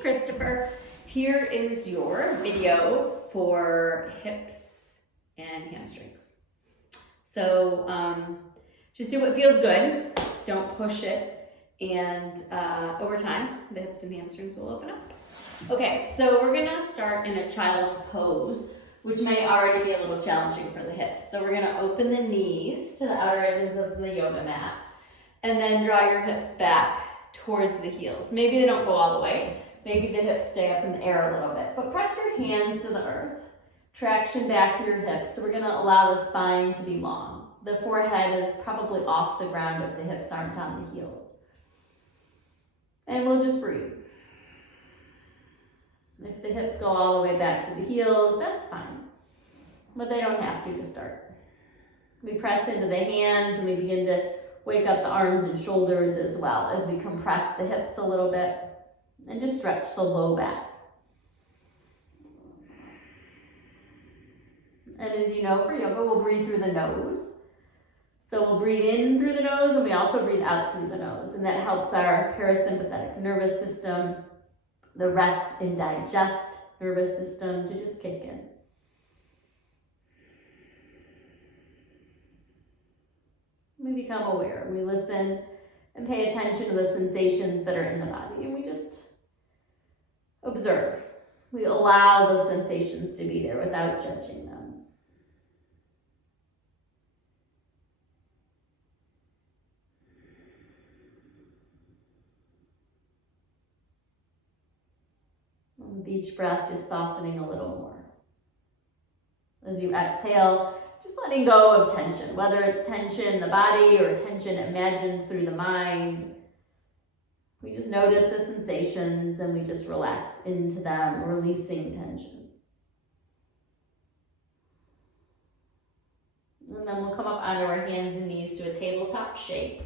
Christopher. Here is your video for hips and hamstrings. So just do what feels good. Don't push it. And over time, the hips and hamstrings will open up. Okay, so we're gonna start in a child's pose, which may already be a little challenging for the hips. So we're gonna open the knees to the outer edges of the yoga mat, and then draw your hips back towards the heels. Maybe they don't go all the way. Maybe the hips stay up in the air a little bit, but press your hands to the earth. Traction back through your hips. So we're gonna allow the spine to be long. The forehead is probably off the ground if the hips aren't on the heels. And we'll just breathe. If the hips go all the way back to the heels, that's fine, but they don't have to start. We press into the hands and we begin to wake up the arms and shoulders as well as we compress the hips a little bit and just stretch the low back. And as you know, for yoga, we'll breathe through the nose. So we'll breathe in through the nose and we also breathe out through the nose, and that helps our parasympathetic nervous system, the rest and digest nervous system to just kick in. We become aware. We listen and pay attention to the sensations that are in the body, and we just observe. We allow those sensations to be there without judging them. With each breath, just softening a little more. As you exhale, just letting go of tension, whether it's tension in the body or tension imagined through the mind. We just notice the sensations and we just relax into them, releasing tension. And then we'll come up onto our hands and knees to a tabletop shape.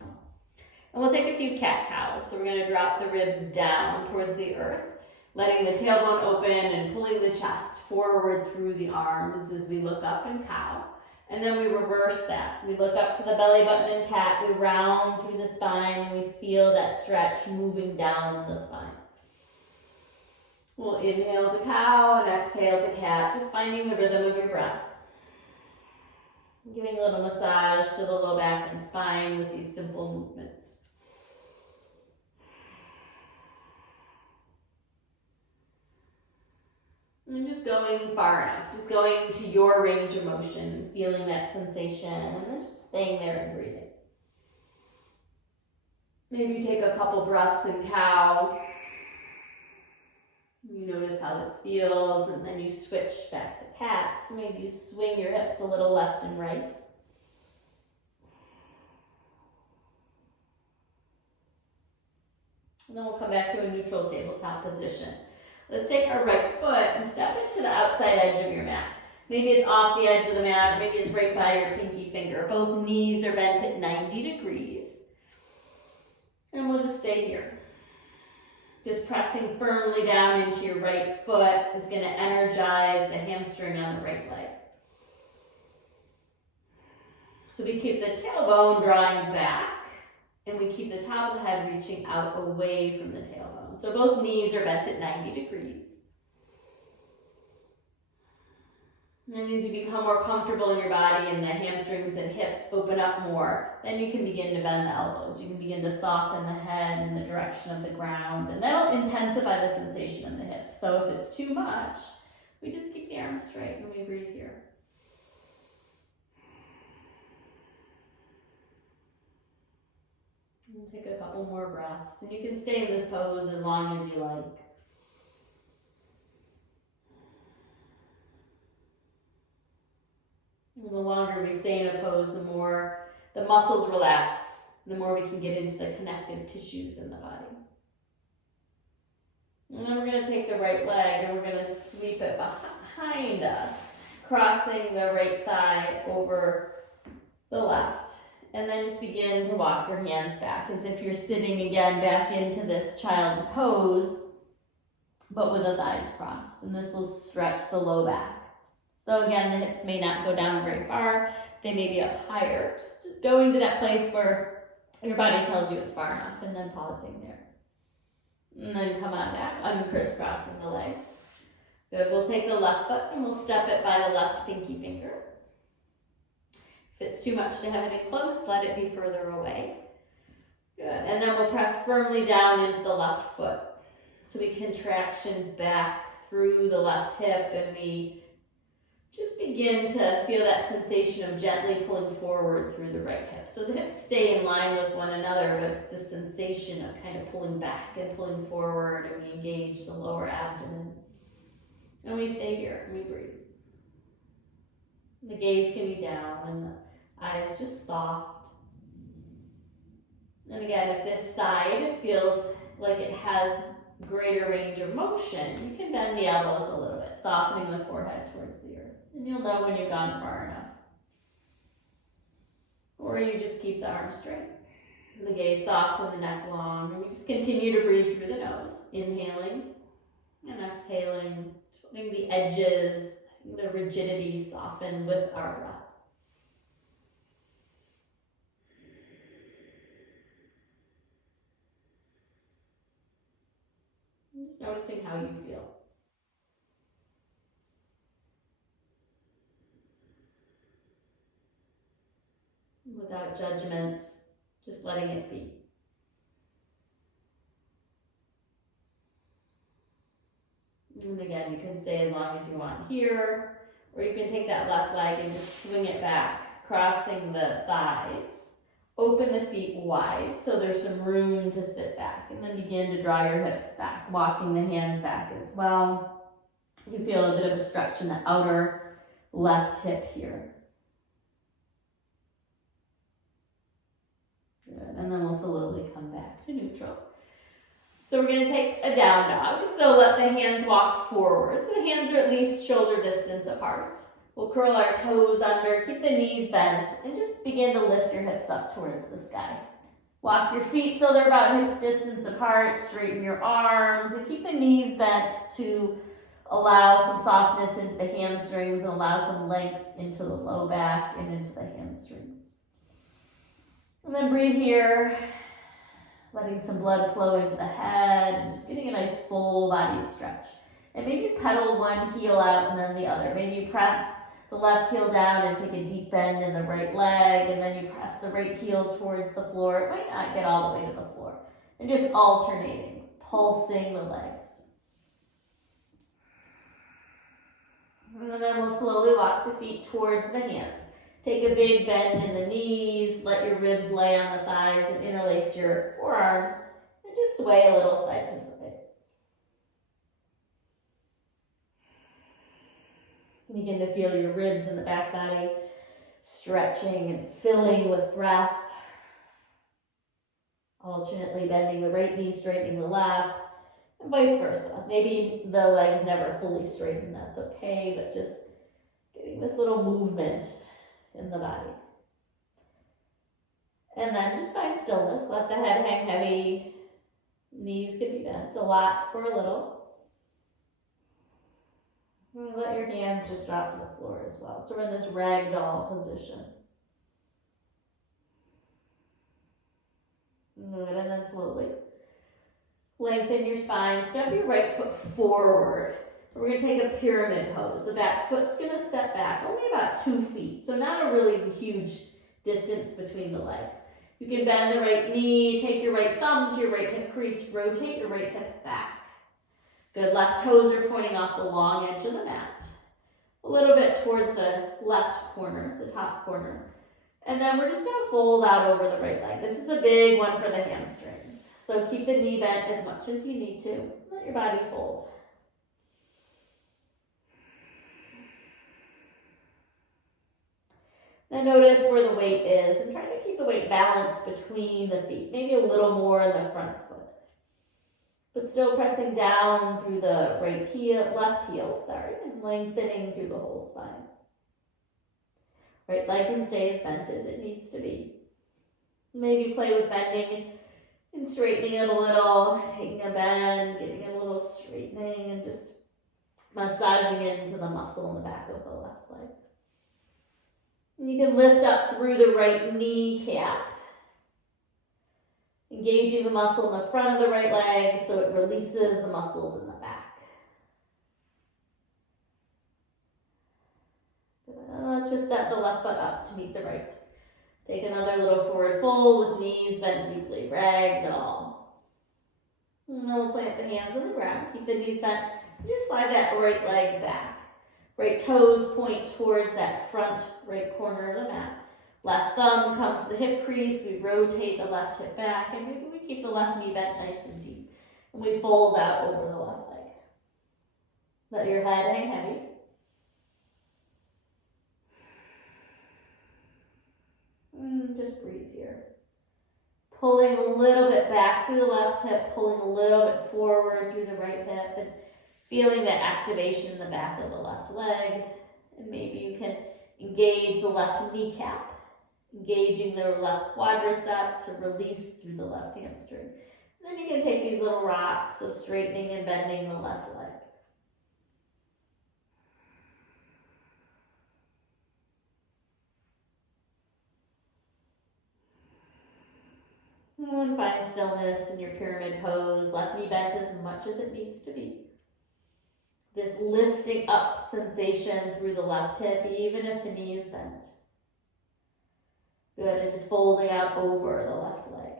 And we'll take a few cat-cows. So we're going to drop the ribs down towards the earth, letting the tailbone open and pulling the chest forward through the arms as we look up in cow. And then we reverse that. We look up to the belly button in cat, we round through the spine, and we feel that stretch moving down the spine. We'll inhale to cow and exhale to cat, just finding the rhythm of your breath. Giving a little massage to the low back and spine with these simple movements. And just going far enough, just going to your range of motion, feeling that sensation, and then just staying there and breathing. Maybe take a couple breaths in cow. You notice how this feels, and then you switch back to cat. Maybe you swing your hips a little left and right. And then we'll come back to a neutral tabletop position. Let's take our right foot and step it to the outside edge of your mat. Maybe it's off the edge of the mat, maybe it's right by your pinky finger. Both knees are bent at 90 degrees. And we'll just stay here. Just pressing firmly down into your right foot is going to energize the hamstring on the right leg. So we keep the tailbone drawing back, and we keep the top of the head reaching out away from the tailbone. So both knees are bent at 90 degrees. And as you become more comfortable in your body and the hamstrings and hips open up more, then you can begin to bend the elbows. You can begin to soften the head in the direction of the ground, and that'll intensify the sensation in the hips. So if it's too much, we just keep the arms straight and we breathe here. And take a couple more breaths, and you can stay in this pose as long as you like. And the longer we stay in a pose, the more the muscles relax, the more we can get into the connective tissues in the body. And then we're going to take the right leg and we're going to sweep it behind us, crossing the right thigh over the left. And then just begin to walk your hands back as if you're sitting again back into this child's pose, but with the thighs crossed. And this will stretch the low back. So again, the hips may not go down very far. They may be up higher. Just going to that place where your body tells you it's far enough, and then pausing there. And then come on back, uncrisscrossing the legs. Good, we'll take the left foot and we'll step it by the left pinky finger. If it's too much to have it in close, let it be further away. Good, and then we'll press firmly down into the left foot. So we contraction back through the left hip, and we just begin to feel that sensation of gently pulling forward through the right hip. So the hips stay in line with one another, but it's the sensation of kind of pulling back and pulling forward, and we engage the lower abdomen. And we stay here and we breathe. The gaze can be down and the eyes just soft. And again, if this side feels like it has greater range of motion, you can bend the elbows a little bit, softening the forehead towards the earth. And you'll know when you've gone far enough. Or you just keep the arms straight. The gaze soft and the neck long. And we just continue to breathe through the nose. Inhaling and exhaling, just letting the edges, the rigidity soften with our breath. And just noticing how you feel. Without judgments, just letting it be. And again, you can stay as long as you want here, or you can take that left leg and just swing it back, crossing the thighs. Open the feet wide so there's some room to sit back, and then begin to draw your hips back, walking the hands back as well. You feel a bit of a stretch in the outer left hip here. Good, and then we'll slowly come back to neutral. So we're going to take a down dog. So let the hands walk forward. So the hands are at least shoulder distance apart. We'll curl our toes under, keep the knees bent, and just begin to lift your hips up towards the sky. Walk your feet so they're about hips distance apart. Straighten your arms and keep the knees bent to allow some softness into the hamstrings and allow some length into the low back and into the hamstrings. And then breathe here. Letting some blood flow into the head and just getting a nice full bodied stretch. And maybe pedal one heel out and then the other. Maybe you press the left heel down and take a deep bend in the right leg, and then you press the right heel towards the floor. It might not get all the way to the floor. And just alternating, pulsing the legs. And then we'll slowly walk the feet towards the hands. Take a big bend in the knees, let your ribs lay on the thighs and interlace your forearms, and just sway a little side to side. Begin to feel your ribs in the back body stretching and filling with breath. Alternately bending the right knee, straightening the left, and vice versa. Maybe the legs never fully straighten, that's okay, but just getting this little movement in the body. And then just find stillness. Let the head hang heavy. Knees can be bent a lot or a little. And let your hands just drop to the floor as well. So we're in this ragdoll position. Good, and then slowly lengthen your spine. Step your right foot forward. We're going to take a pyramid pose. The back foot's going to step back only about 2 feet, so not a really huge distance between the legs. You can bend the right knee, take your right thumb to your right hip crease, rotate your right hip back. Good, left toes are pointing off the long edge of the mat. A little bit towards the left corner, the top corner. And then we're just going to fold out over the right leg. This is a big one for the hamstrings. So keep the knee bent as much as you need to. Let your body fold. Now notice where the weight is and try to keep the weight balanced between the feet. Maybe a little more in the front foot. But still pressing down through the left heel, and lengthening through the whole spine. Right leg can stay as bent as it needs to be. Maybe play with bending and straightening it a little, taking a bend, giving it a little straightening, and just massaging it into the muscle in the back of the left leg. You can lift up through the right kneecap. Engaging the muscle in the front of the right leg so it releases the muscles in the back. Let's just step the left foot up to meet the right. Take another little forward fold with knees bent deeply, ragdoll. And then we'll plant the hands on the ground, keep the knees bent, and just slide that right leg back. Right toes point towards that front right corner of the mat. Left thumb comes to the hip crease, we rotate the left hip back, and maybe we keep the left knee bent nice and deep. And we fold out over the left leg. Let your head hang heavy. Just breathe here. Pulling a little bit back through the left hip, pulling a little bit forward through the right hip, and feeling that activation in the back of the left leg. And maybe you can engage the left kneecap, engaging the left quadricep to release through the left hamstring. And then you can take these little rocks of straightening and bending the left leg. And find stillness in your pyramid pose, left knee bent as much as it needs to be. This lifting up sensation through the left hip, even if the knee is bent. Good, and just folding out over the left leg.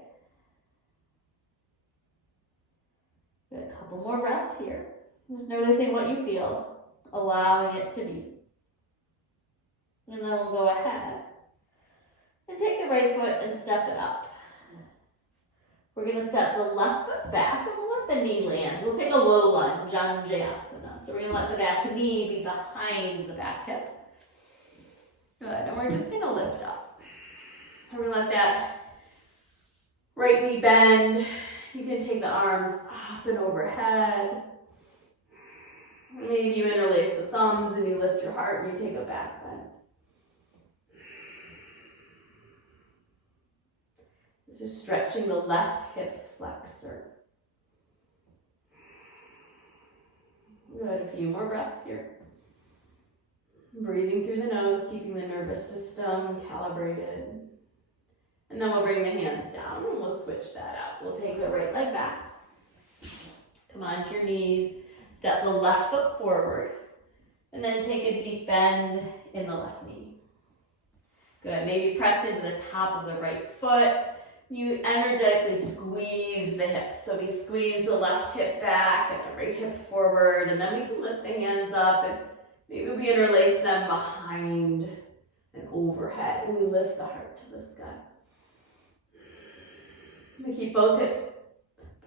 Good, a couple more breaths here. Just noticing what you feel, allowing it to be. And then we'll go ahead and take the right foot and step it up. We're going to step the left foot back and we'll let the knee land. We'll take a low lunge, Janjayasana. So we're going to let the back knee be behind the back hip. Good, and we're just going to lift up. So we're going to let that right knee bend. You can take the arms up and overhead. Maybe you interlace the thumbs and you lift your heart and you take a back bend. This is stretching the left hip flexor. Good, a few more breaths here. Breathing through the nose, keeping the nervous system calibrated. And then we'll bring the hands down and we'll switch that out. We'll take the right leg back. Come onto your knees. Step the left foot forward. And then take a deep bend in the left knee. Good, maybe press into the top of the right foot. You energetically squeeze the hips. So we squeeze the left hip back and the right hip forward, and then we can lift the hands up and maybe we interlace them behind and overhead, and we lift the heart to the sky. We keep both hips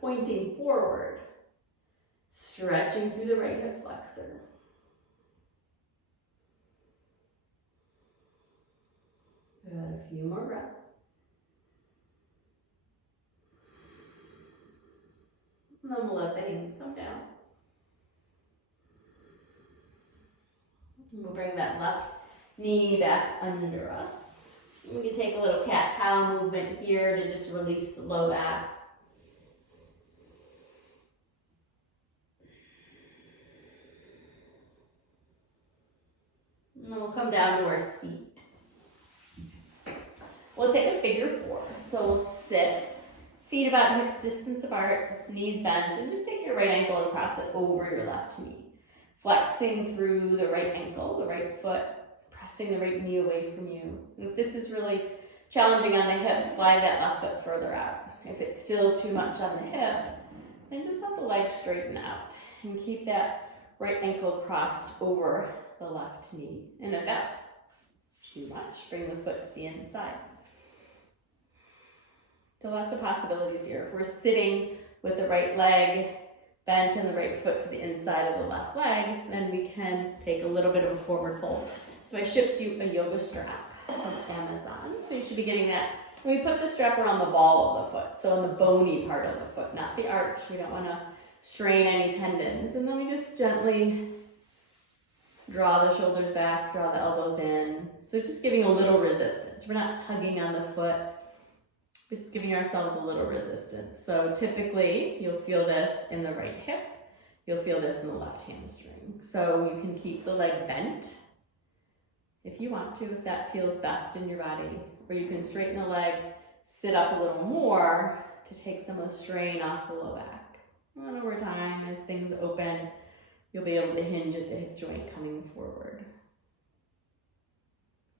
pointing forward, stretching through the right hip flexor. Good, a few more breaths. And then we'll let the hands come down. And we'll bring that left knee back under us. We can take a little cat-cow movement here to just release the low back. And then we'll come down to our seat. We'll take a figure four. So we'll sit. Feet about hips distance apart, knees bent, and just take your right ankle and cross it over your left knee. Flexing through the right ankle, the right foot, pressing the right knee away from you. And if this is really challenging on the hip, slide that left foot further out. If it's still too much on the hip, then just let the leg straighten out. And keep that right ankle crossed over the left knee. And if that's too much, bring the foot to the inside. So lots of possibilities here. If we're sitting with the right leg bent and the right foot to the inside of the left leg, then we can take a little bit of a forward fold. So I shipped you a yoga strap from Amazon. So you should be getting that. And we put the strap around the ball of the foot, so on the bony part of the foot, not the arch. We don't want to strain any tendons. And then we just gently draw the shoulders back, draw the elbows in. So just giving a little resistance. We're not tugging on the foot. We're just giving ourselves a little resistance. So typically, you'll feel this in the right hip. You'll feel this in the left hamstring. So you can keep the leg bent if you want to, if that feels best in your body. Or you can straighten the leg, sit up a little more, to take some of the strain off the low back. And over time, as things open, you'll be able to hinge at the hip joint coming forward.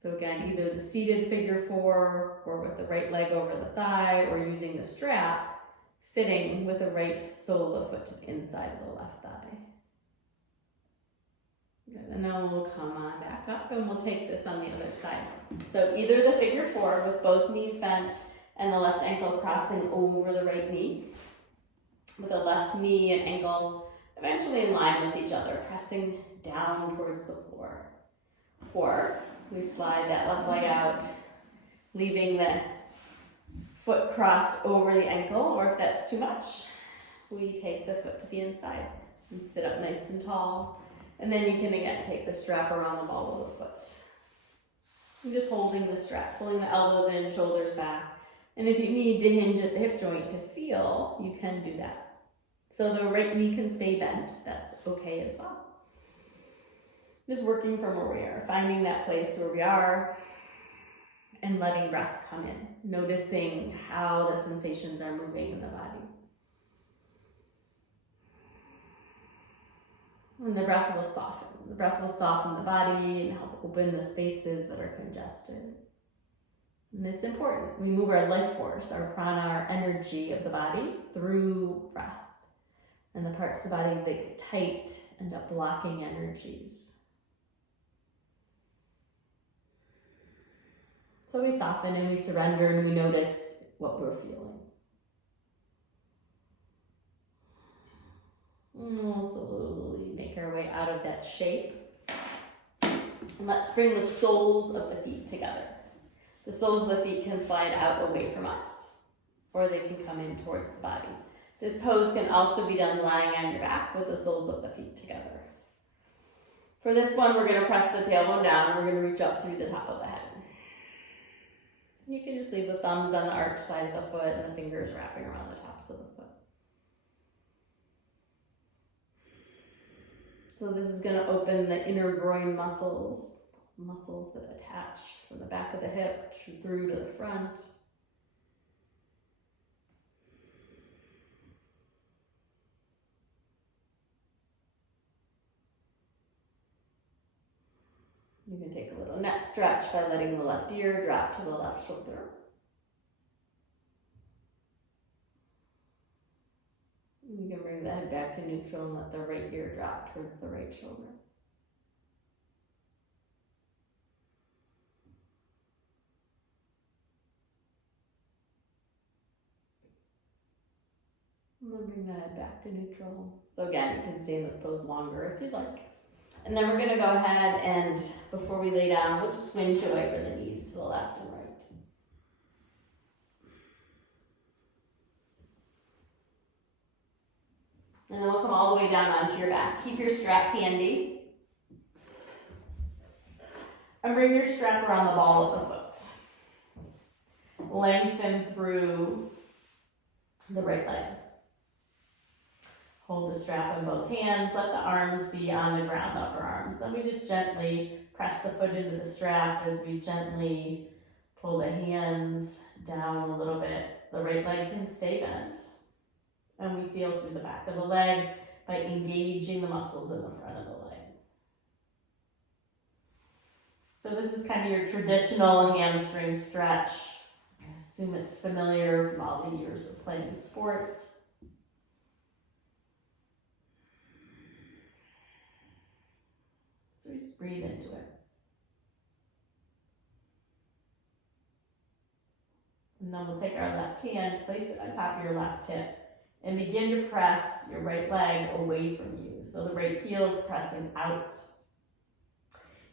So again, either the seated figure four or with the right leg over the thigh or using the strap, sitting with the right sole of the foot to the inside of the left thigh. Good. And then we'll come on back up and we'll take this on the other side. So either the figure four with both knees bent and the left ankle crossing over the right knee, with the left knee and ankle eventually in line with each other, pressing down towards the floor. Or we slide that left leg out, leaving the foot crossed over the ankle, or if that's too much, we take the foot to the inside and sit up nice and tall. And then you can again take the strap around the ball of the foot. I'm just holding the strap, pulling the elbows in, shoulders back. And if you need to hinge at the hip joint to feel, you can do that. So the right knee can stay bent, that's okay as well. Just working from where we are, finding that place where we are and letting breath come in, noticing how the sensations are moving in the body. And the breath will soften. The breath will soften the body and help open the spaces that are congested. And it's important. We move our life force, our prana, our energy of the body through breath. And the parts of the body that get tight end up blocking energies. So we soften and we surrender and we notice what we're feeling. And we'll slowly make our way out of that shape. And let's bring the soles of the feet together. The soles of the feet can slide out away from us, or they can come in towards the body. This pose can also be done lying on your back with the soles of the feet together. For this one, we're going to press the tailbone down and we're going to reach up through the top of the head. You can just leave the thumbs on the arch side of the foot and the fingers wrapping around the tops of the foot. So this is going to open the inner groin muscles, those muscles that attach from the back of the hip through to the front. You can take a little neck stretch by letting the left ear drop to the left shoulder. You can bring the head back to neutral and let the right ear drop towards the right shoulder. And then bring the head back to neutral. So again, you can stay in this pose longer if you'd like. And then we're going to go ahead and, before we lay down, we'll just windshield wiper the knees to the left and right. And then we'll come all the way down onto your back. Keep your strap handy. And bring your strap around the ball of the foot. Lengthen through the right leg. Hold the strap in both hands, let the arms be on the ground, upper arms. Then we just gently press the foot into the strap as we gently pull the hands down a little bit. The right leg can stay bent. And we feel through the back of the leg by engaging the muscles in the front of the leg. So this is kind of your traditional hamstring stretch. I assume it's familiar from all the years of playing sports. So we just breathe into it. And then we'll take our left hand, place it on top of your left hip, and begin to press your right leg away from you. So the right heel is pressing out.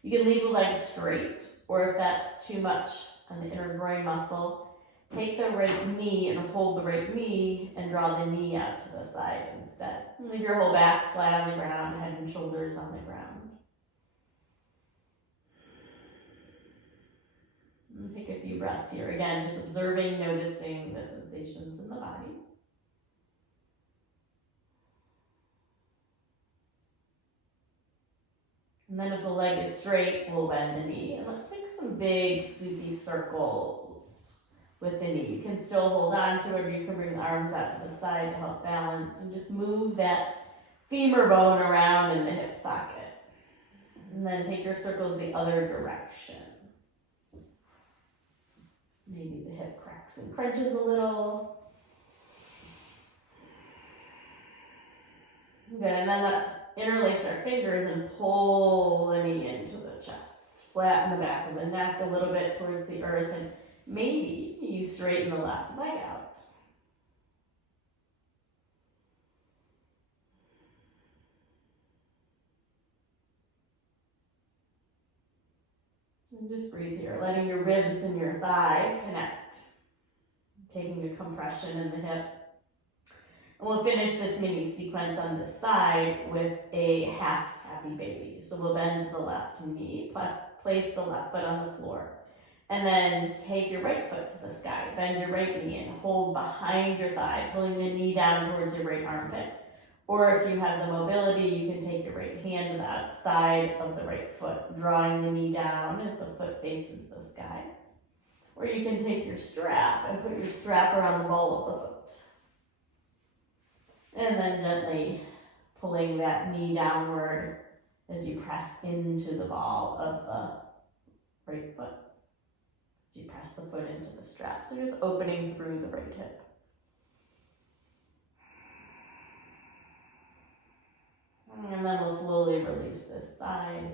You can leave the leg straight, or if that's too much on the inner groin muscle, take the right knee and hold the right knee and draw the knee out to the side instead. And leave your whole back flat on the ground, head and shoulders on the ground. And take a few breaths here. Again, just observing, noticing the sensations in the body. And then if the leg is straight, we'll bend the knee. And let's make some big, sweepy circles with the knee. You can still hold on to it, or you can bring the arms out to the side to help balance, and just move that femur bone around in the hip socket. And then take your circles the other direction. Maybe the hip cracks and crunches a little. Good, and then let's interlace our fingers and pull the knee into the chest. Flatten the back of the neck a little bit towards the earth, and maybe you straighten the left leg out. And just breathe here, letting your ribs and your thigh connect. Taking a compression in the hip. And we'll finish this mini sequence on this side with a half happy baby. So we'll bend to the left knee, plus place the left foot on the floor. And then take your right foot to the sky. Bend your right knee and hold behind your thigh, pulling the knee down towards your right armpit. Or if you have the mobility, you can take your right hand to the outside of the right foot, drawing the knee down as the foot faces the sky. Or you can take your strap and put your strap around the ball of the foot. And then gently pulling that knee downward as you press into the ball of the right foot. As you press the foot into the strap. So just opening through the right hip. And then we'll slowly release this side.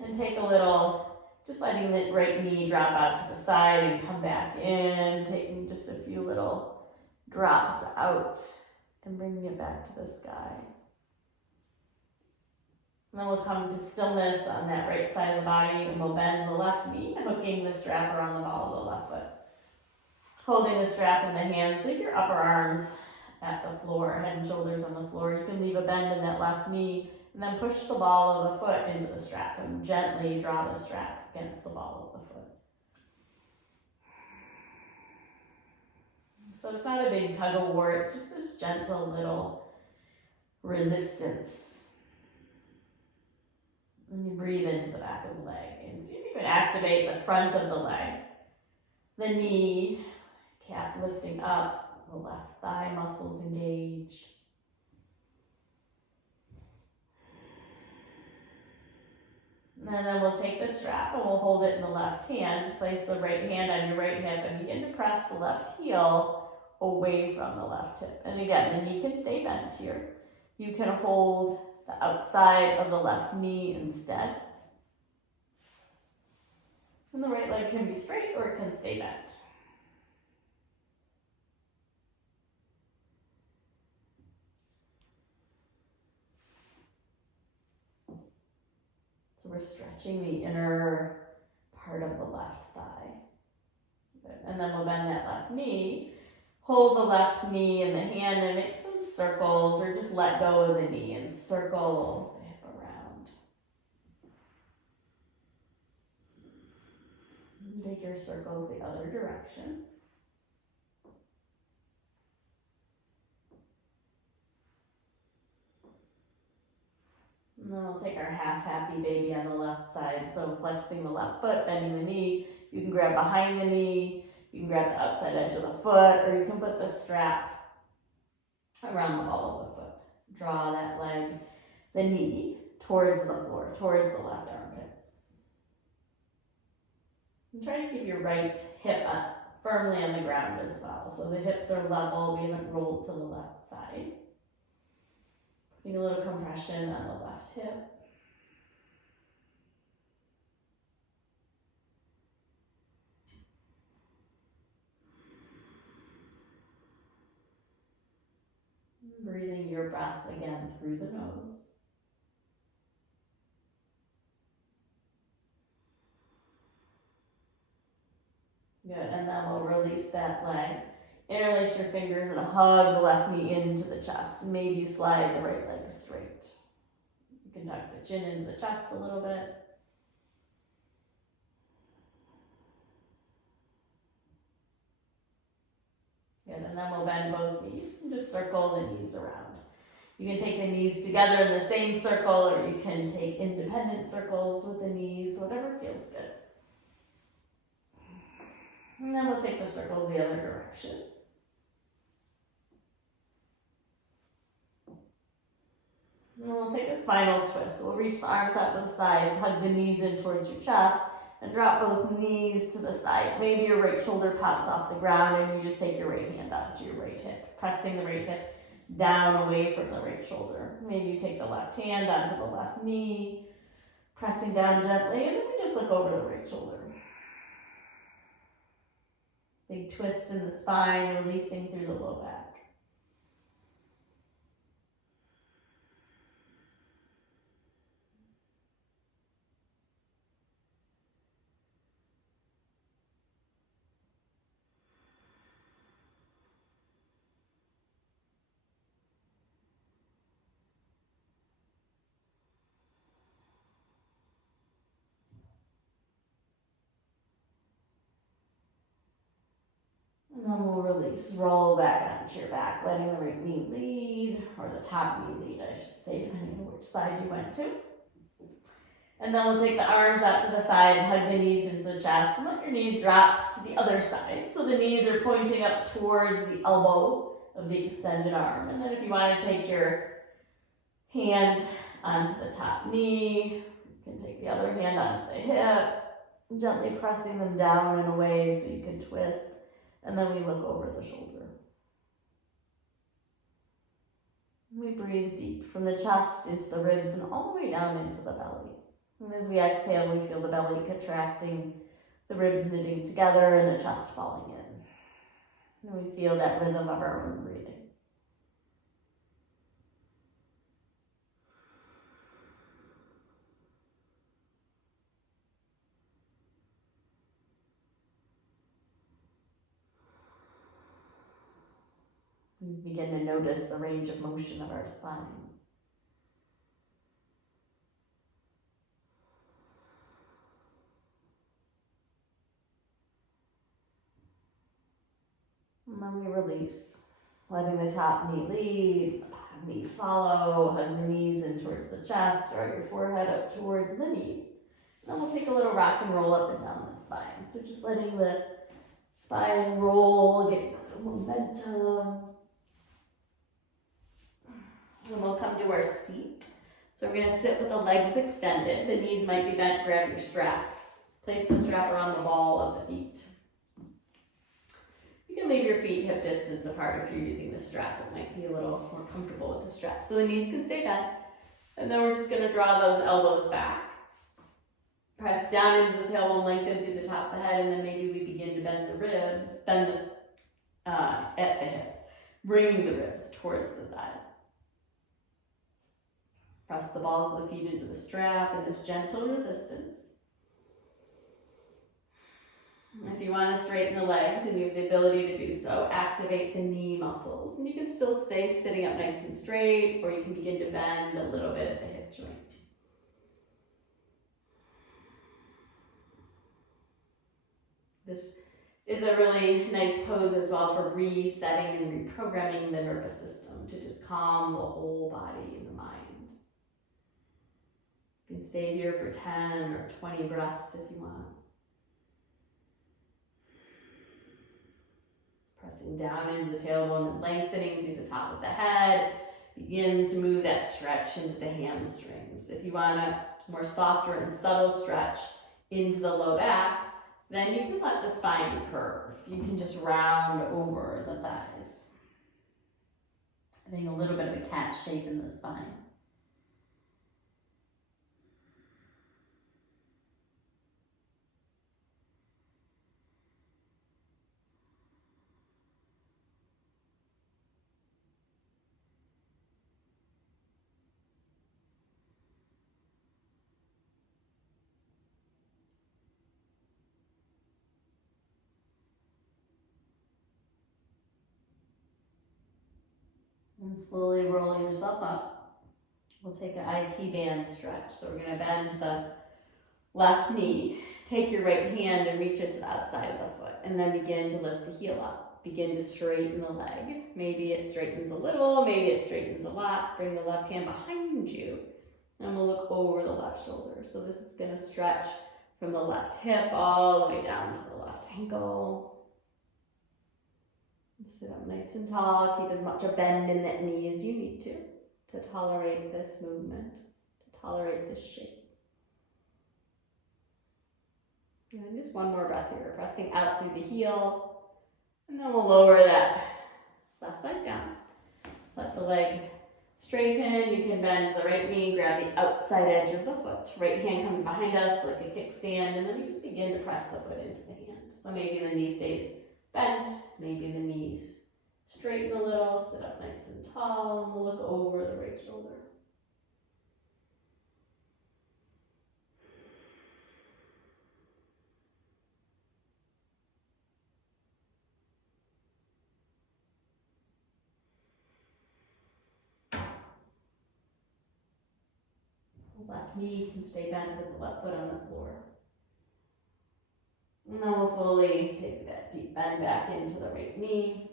And take a little, just letting the right knee drop out to the side and come back in, taking just a few little drops out and bringing it back to the sky. And then we'll come to stillness on that right side of the body, and we'll bend the left knee, hooking the strap around the ball of the left foot. Holding the strap in the hands, leave your upper arms at the floor, head and shoulders on the floor. You can leave a bend in that left knee, and then push the ball of the foot into the strap and gently draw the strap against the ball of the foot. So it's not a big tug of war, it's just this gentle little resistance. And you breathe into the back of the leg and see if you can activate the front of the leg. The knee, cap lifting up. The left thigh muscles engage. And then we'll take the strap and we'll hold it in the left hand. Place the right hand on your right hip and begin to press the left heel away from the left hip. And again, the knee can stay bent here. You can hold the outside of the left knee instead. And the right leg can be straight or it can stay bent. So we're stretching the inner part of the left thigh. Good. And then we'll bend that left knee. Hold the left knee in the hand and make some circles, or just let go of the knee and circle the hip around. And take your circles the other direction. And then we'll take our half happy baby on the left side. So flexing the left foot, bending the knee. You can grab behind the knee. You can grab the outside edge of the foot, or you can put the strap around the ball of the foot. Draw that leg, the knee, towards the floor, towards the left armpit. And try to keep your right hip up firmly on the ground as well. So the hips are level, we haven't rolled to the left side. Putting a little compression on the left hip. Breathing your breath again through the nose. Good, and then we'll release that leg. Interlace your fingers and hug the left knee into the chest. Maybe you slide the right leg straight. You can tuck the chin into the chest a little bit. Good, and then we'll bend both knees and just circle the knees around. You can take the knees together in the same circle, or you can take independent circles with the knees, whatever feels good. And then we'll take the circles the other direction. And we'll take a spinal twist. So we'll reach the arms out to the sides, hug the knees in towards your chest, and drop both knees to the side. Maybe your right shoulder pops off the ground and you just take your right hand onto your right hip, pressing the right hip down away from the right shoulder. Maybe you take the left hand onto the left knee, pressing down gently, and then we just look over the right shoulder. Big twist in the spine, releasing through the low back. And then we'll release, roll back onto your back, letting the right knee lead, or the top knee lead, I should say, depending on which side you went to. And then we'll take the arms out to the sides, hug the knees into the chest, and let your knees drop to the other side. So the knees are pointing up towards the elbow of the extended arm. And then if you want to take your hand onto the top knee, you can take the other hand onto the hip, gently pressing them down and away so you can twist. And then we look over the shoulder. We breathe deep from the chest into the ribs and all the way down into the belly. And as we exhale, we feel the belly contracting, the ribs knitting together, and the chest falling in. And we feel that rhythm of our own breathing. We begin to notice the range of motion of our spine. And then we release, letting the top knee lead, the bottom knee follow, hug the knees in towards the chest, draw your forehead up towards the knees. And then we'll take a little rock and roll up and down the spine. So just letting the spine roll, getting a little momentum. And we'll come to our seat. So we're gonna sit with the legs extended. The knees might be bent, grab your strap. Place the strap around the ball of the feet. You can leave your feet hip distance apart if you're using the strap. It might be a little more comfortable with the strap. So the knees can stay bent. And then we're just gonna draw those elbows back. Press down into the tailbone, lengthen through the top of the head, and then maybe we begin to bend the ribs, at the hips, bringing the ribs towards the thighs. Press the balls of the feet into the strap in this gentle resistance. If you want to straighten the legs and you have the ability to do so, activate the knee muscles. And you can still stay sitting up nice and straight, or you can begin to bend a little bit at the hip joint. This is a really nice pose as well for resetting and reprogramming the nervous system to just calm the whole body and the mind. You can stay here for 10 or 20 breaths if you want. Pressing down into the tailbone and lengthening through the top of the head. Begins to move that stretch into the hamstrings. If you want a more softer and subtle stretch into the low back, then you can let the spine curve. You can just round over the thighs. Having a little bit of a cat shape in the spine. And slowly roll yourself up. We'll take an IT band stretch. So we're going to bend the left knee. Take your right hand and reach it to the outside of the foot. And then begin to lift the heel up. Begin to straighten the leg. Maybe it straightens a little, maybe it straightens a lot. Bring the left hand behind you. And we'll look over the left shoulder. So this is going to stretch from the left hip all the way down to the left ankle. Sit up nice and tall. Keep as much a bend in that knee as you need to tolerate this movement, to tolerate this shape. And just one more breath here, pressing out through the heel. And then we'll lower that left leg down. Let the leg straighten. You can bend the right knee, grab the outside edge of the foot. Right hand comes behind us like a kickstand, and then we just begin to press the foot into the hand. So maybe the knee stays bent, maybe the knees straighten a little, sit up nice and tall, and we'll look over the right shoulder. The left knee can stay bent with the left foot on the floor. And then we'll slowly take that deep bend back into the right knee.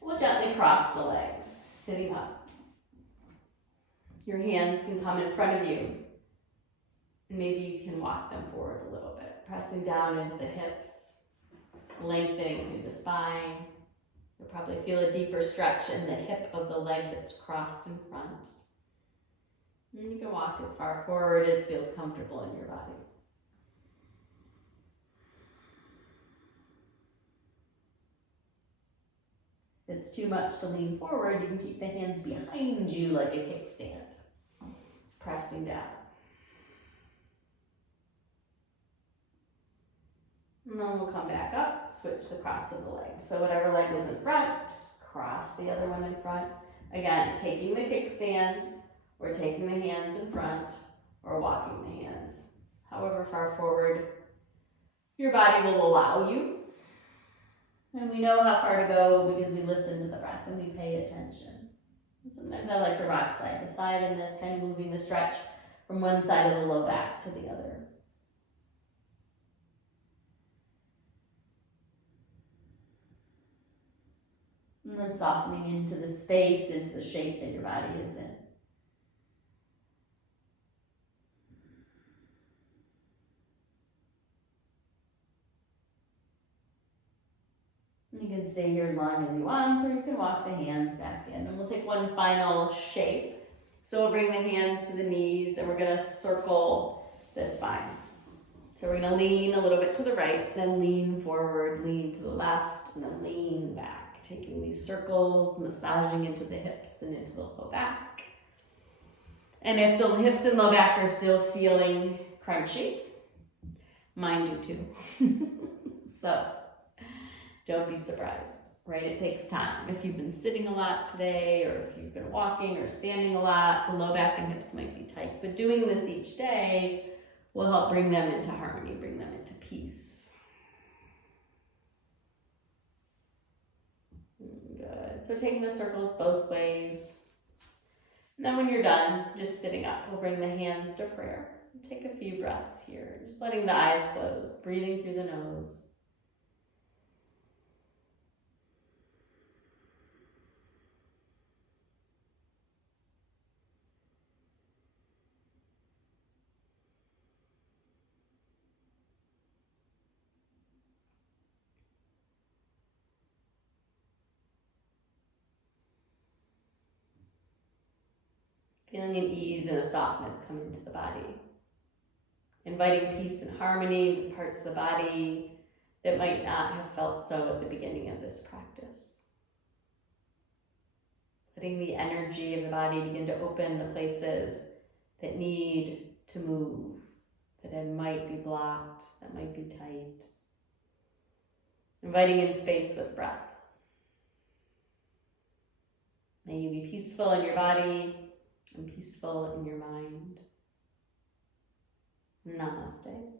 We'll gently cross the legs, sitting up. Your hands can come in front of you. And maybe you can walk them forward a little bit, pressing down into the hips, lengthening through the spine. You'll probably feel a deeper stretch in the hip of the leg that's crossed in front. And you can walk as far forward as feels comfortable in your body. If it's too much to lean forward, you can keep the hands behind you like a kickstand, pressing down. And then we'll come back up, switch the cross of the legs. So whatever leg was in front, just cross the other one in front. Again, taking the kickstand, or taking the hands in front, or walking the hands. However far forward your body will allow you. And we know how far to go because we listen to the breath and we pay attention. And sometimes I like to rock side to side in this, kind of moving the stretch from one side of the low back to the other. And then softening into the space, into the shape that your body is in. You can stay here as long as you want, or you can walk the hands back in. And we'll take one final shape. So we'll bring the hands to the knees, and we're gonna circle the spine. So we're gonna lean a little bit to the right, then lean forward, lean to the left, and then lean back. Taking these circles, massaging into the hips and into the low back. And if the hips and low back are still feeling crunchy, mine do too. So don't be surprised, right? It takes time. If you've been sitting a lot today, or if you've been walking or standing a lot, the low back and hips might be tight. But doing this each day will help bring them into harmony, bring them into peace. Good. So taking the circles both ways. And then when you're done, just sitting up, we'll bring the hands to prayer. Take a few breaths here, just letting the eyes close, breathing through the nose. Feeling an ease and a softness come into the body. Inviting peace and harmony to parts of the body that might not have felt so at the beginning of this practice. Letting the energy of the body begin to open the places that need to move, that it might be blocked, that might be tight. Inviting in space with breath. May you be peaceful in your body and peaceful in your mind. Namaste.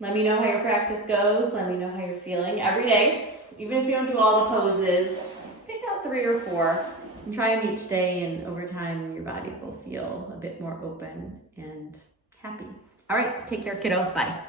Let me know how your practice goes. Let me know how you're feeling every day. Even if you don't do all the poses, just pick out 3 or 4 and try them each day, and over time your body will feel a bit more open and happy. All right, take care, kiddo. Bye.